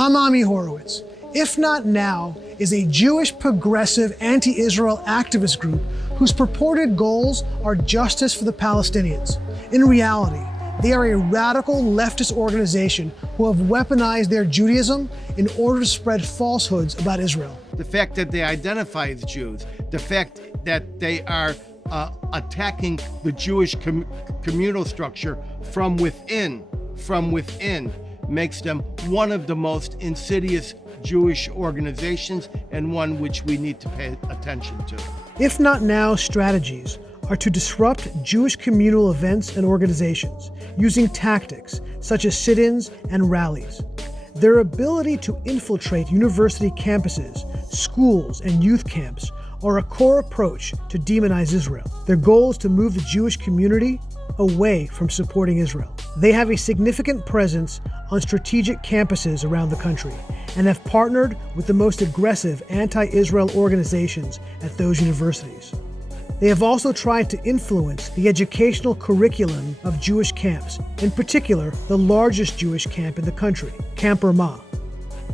I'm Ami Horowitz. If Not Now is a Jewish progressive anti-Israel activist group whose purported goals are justice for the Palestinians. In reality, they are a radical leftist organization who have weaponized their Judaism in order to spread falsehoods about Israel. The fact that they identify as Jews, the fact that they are attacking the Jewish communal structure from within, makes them one of the most insidious Jewish organizations and one which we need to pay attention to. If Not Now's strategies are to disrupt Jewish communal events and organizations using tactics such as sit-ins and rallies. Their ability to infiltrate university campuses, schools, and youth camps are a core approach to demonize Israel. Their goal is to move the Jewish community away from supporting Israel. They have a significant presence on strategic campuses around the country and have partnered with the most aggressive anti-Israel organizations at those universities. They have also tried to influence the educational curriculum of Jewish camps, in particular the largest Jewish camp in the country, Camp Ramah.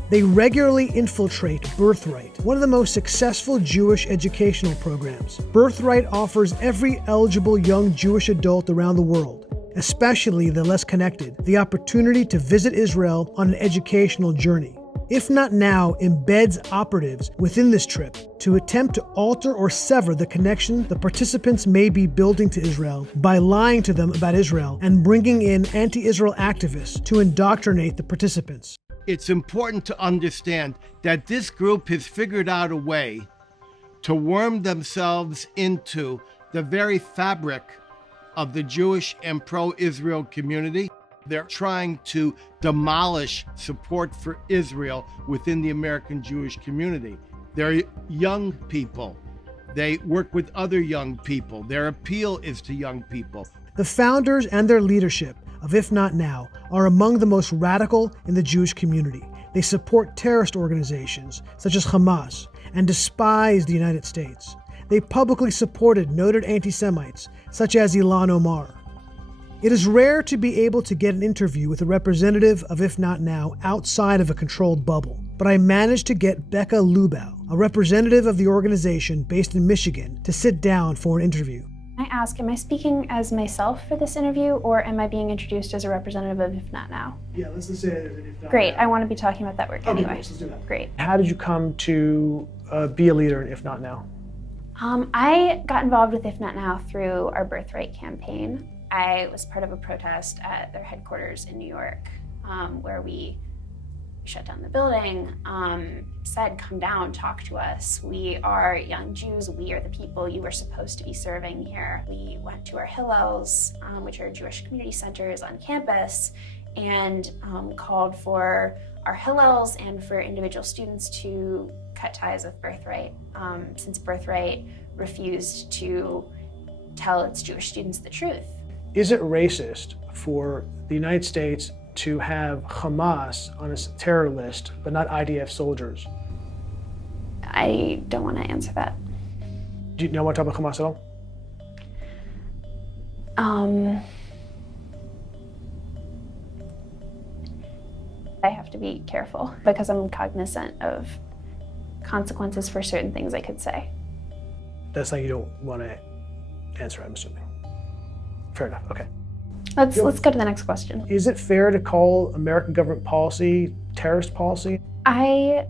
They regularly infiltrate Birthright, one of the most successful Jewish educational programs. Birthright offers every eligible young Jewish adult around the world, especially the less connected, the opportunity to visit Israel on an educational journey. If Not Now embeds operatives within this trip to attempt to alter or sever the connection the participants may be building to Israel by lying to them about Israel and bringing in anti-Israel activists to indoctrinate the participants. It's important to understand that this group has figured out a way to worm themselves into the very fabric of the Jewish and pro-Israel community. They're trying to demolish support for Israel within the American Jewish community. They're young people. They work with other young people. Their appeal is to young people. The founders and their leadership of If Not Now are among the most radical in the Jewish community. They support terrorist organizations such as Hamas and despise the United States. They publicly supported noted antisemites such as Ilan Omar. It is rare to be able to get an interview with a representative of If Not Now outside of a controlled bubble, but I managed to get Becca Lubau, a representative of the organization based in Michigan, to sit down for an interview. I ask, am I speaking as myself for this interview, or am I being introduced as a representative of If Not Now? Yeah, let's just say it as If Not Great, Now. I want to be talking about that work Okay, anyway. let's do that. Great. How did you come to be a leader in If Not Now? I got involved with If Not Now through our Birthright campaign. I was part of a protest at their headquarters in New York, where we shut down the building, said, come down, talk to us. We are young Jews. We are the people you were supposed to be serving here. We went to our Hillels, which are Jewish community centers on campus, and called for our Hillels and for individual students to cut ties with Birthright, since Birthright refused to tell its Jewish students the truth. Is it racist for the United States to have Hamas on its terror list, but not IDF soldiers? I don't want to answer that. Do you know what to talk about Hamas at all? I have to be careful because I'm cognizant of consequences for certain things I could say. That's something you don't want to answer, I'm assuming. Fair enough, okay. Let's go to the next question. Is it fair to call American government policy terrorist policy? I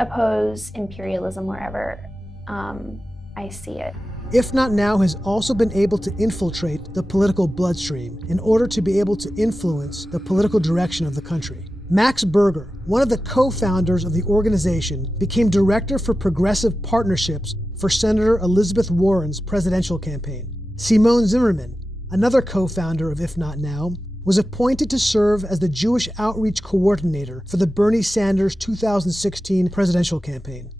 oppose imperialism wherever I see it. If Not Now has also been able to infiltrate the political bloodstream in order to be able to influence the political direction of the country. Max Berger, one of the co-founders of the organization, became director for progressive partnerships for Senator Elizabeth Warren's presidential campaign. Simone Zimmerman, another co-founder of If Not Now, was appointed to serve as the Jewish outreach coordinator for the Bernie Sanders 2016 presidential campaign.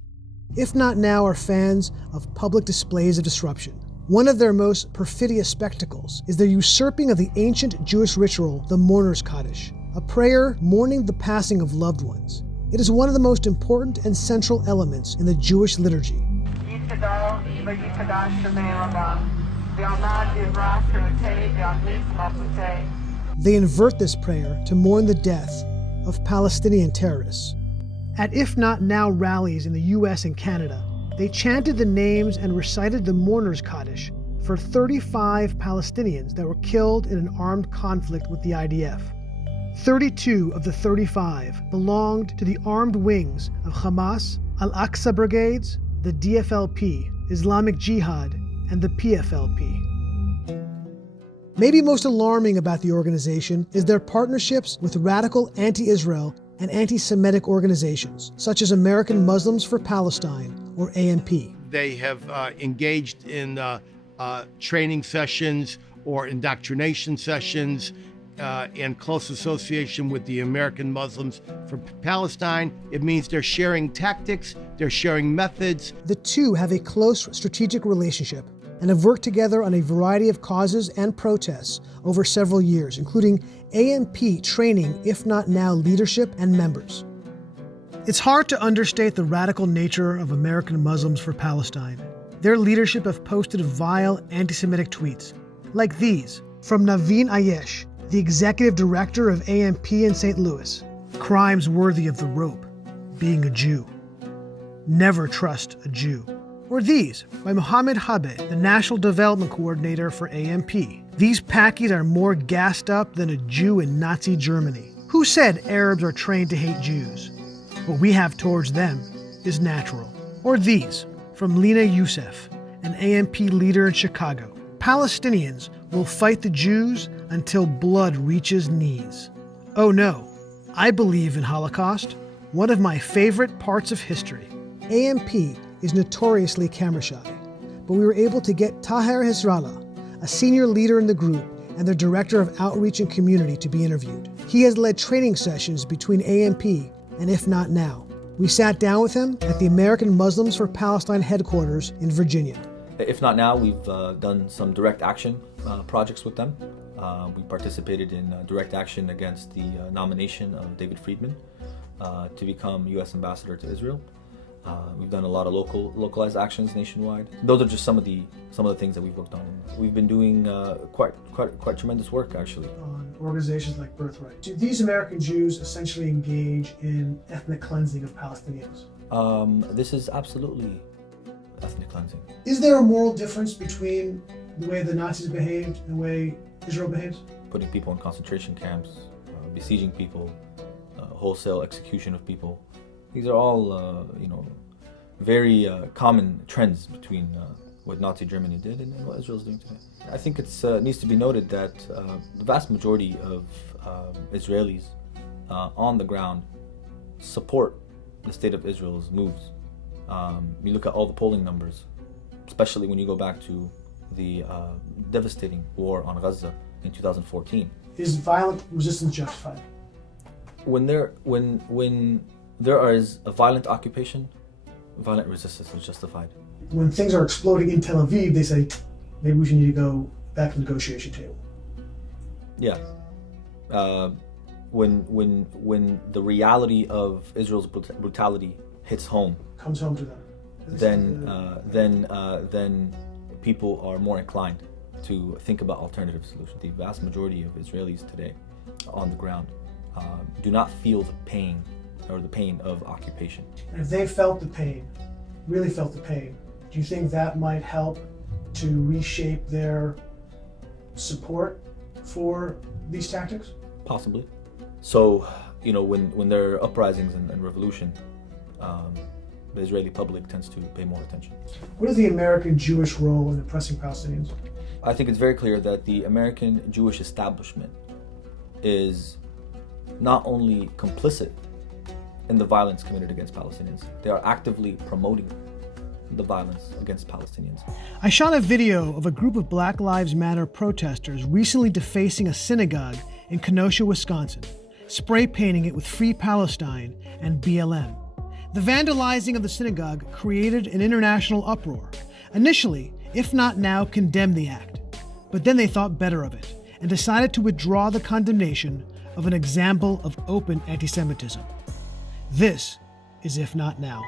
If Not Now are fans of public displays of disruption. One of their most perfidious spectacles is the usurping of the ancient Jewish ritual, the Mourner's Kaddish, a prayer mourning the passing of loved ones. It is one of the most important and central elements in the Jewish liturgy. They invert this prayer to mourn the death of Palestinian terrorists. At If Not Now rallies in the US and Canada, they chanted the names and recited the mourners Kaddish for 35 Palestinians that were killed in an armed conflict with the IDF. 32 of the 35 belonged to the armed wings of Hamas, Al-Aqsa Brigades, the DFLP, Islamic Jihad, and the PFLP. Maybe most alarming about the organization is their partnerships with radical anti-Israel and anti-Semitic organizations, such as American Muslims for Palestine, or AMP. They have engaged in training sessions or indoctrination sessions in close association with the American Muslims for Palestine. It means they're sharing tactics, they're sharing methods. The two have a close strategic relationship and have worked together on a variety of causes and protests over several years, including AMP training If Not Now leadership and members. It's hard to understate the radical nature of American Muslims for Palestine. Their leadership have posted vile anti-Semitic tweets, like these, from Naveen Ayesh, the executive director of AMP in St. Louis. Crimes worthy of the rope, being a Jew. Never trust a Jew. Or these, by Mohammed Habe, the National Development Coordinator for AMP. These Pakis are more gassed up than a Jew in Nazi Germany. Who said Arabs are trained to hate Jews? What we have towards them is natural. Or these, from Lena Youssef, an AMP leader in Chicago. Palestinians will fight the Jews until blood reaches knees. Oh no, I believe in Holocaust, one of my favorite parts of history. AMP is notoriously camera shy, but we were able to get Taher Hezrallah, a senior leader in the group and their director of outreach and community, to be interviewed. He has led training sessions between AMP and If Not Now. We sat down with him at the American Muslims for Palestine headquarters in Virginia. If Not Now, we've done some direct action projects with them. We participated in direct action against the nomination of David Friedman to become U.S. ambassador to Israel. We've done a lot of localized actions nationwide. Those are just some of the things that we've worked on. We've been doing quite tremendous work, actually. On organizations like Birthright. Do these American Jews essentially engage in ethnic cleansing of Palestinians? This is absolutely ethnic cleansing. Is there a moral difference between the way the Nazis behaved and the way Israel behaves? Putting people in concentration camps, besieging people, wholesale execution of people. These are all, very common trends between what Nazi Germany did and what Israel is doing today. I think it needs to be noted that the vast majority of Israelis on the ground support the state of Israel's moves. You look at all the polling numbers, especially when you go back to the devastating war on Gaza in 2014. Is violent resistance justified? When there is a violent occupation, violent resistance is justified. When things are exploding in Tel Aviv, they say, maybe we should need to go back to the negotiation table. Yeah. When the reality of Israel's brutality hits home, comes home to them, then people are more inclined to think about alternative solutions. The vast majority of Israelis today on the ground do not feel the pain of occupation. And if they felt the pain, really felt the pain, do you think that might help to reshape their support for these tactics? Possibly. So, when there are uprisings and revolution, the Israeli public tends to pay more attention. What is the American Jewish role in oppressing Palestinians? I think it's very clear that the American Jewish establishment is not only complicit in the violence committed against Palestinians, they are actively promoting the violence against Palestinians. I shot a video of a group of Black Lives Matter protesters recently defacing a synagogue in Kenosha, Wisconsin, spray painting it with Free Palestine and BLM. The vandalizing of the synagogue created an international uproar. Initially, If Not Now condemned the act, but then they thought better of it and decided to withdraw the condemnation of an example of open anti-Semitism. This is If Not Now.